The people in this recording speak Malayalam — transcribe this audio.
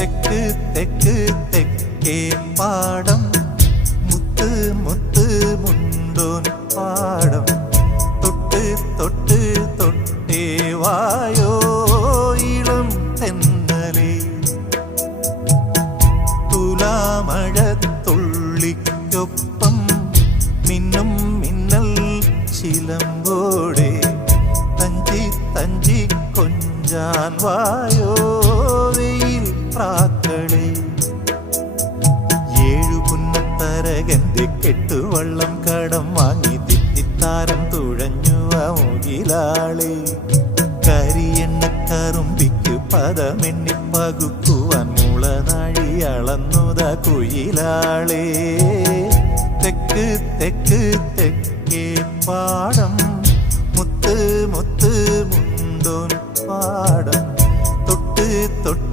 തെക്ക് തെക്ക് തെക്കേ പാടം. മുത്ത് മുത്ത് മുണ്ടോൻ പാടം. തൊട്ട് തൊട്ട് തൊട്ടേ വായോ ഇളം തെന്നലേ. തുലാമഴത്തുള്ളിക്കൊപ്പം മിന്നും മിന്നൽ ചിലമ്പോടെ തഞ്ചി തഞ്ചി കൊഞ്ചാൻ വായോ കെട്ടുവള്ളം കടം വാങ്ങി തിത്തിത്താരം തുഴഞ്ഞു മുകിലാളി. കരിയെണ്ണക്കറുമ്പിക്ക് പദമെണ്ണി പകുക്കുവാൻ മുളനാഴി അളന്നുത കുയിലാളേ. തെക്ക് തെക്ക് തെക്കേ പാടം മുത്ത് മുത്ത് മുന്തോൻ പാടം. തൊട്ട് തൊട്ട്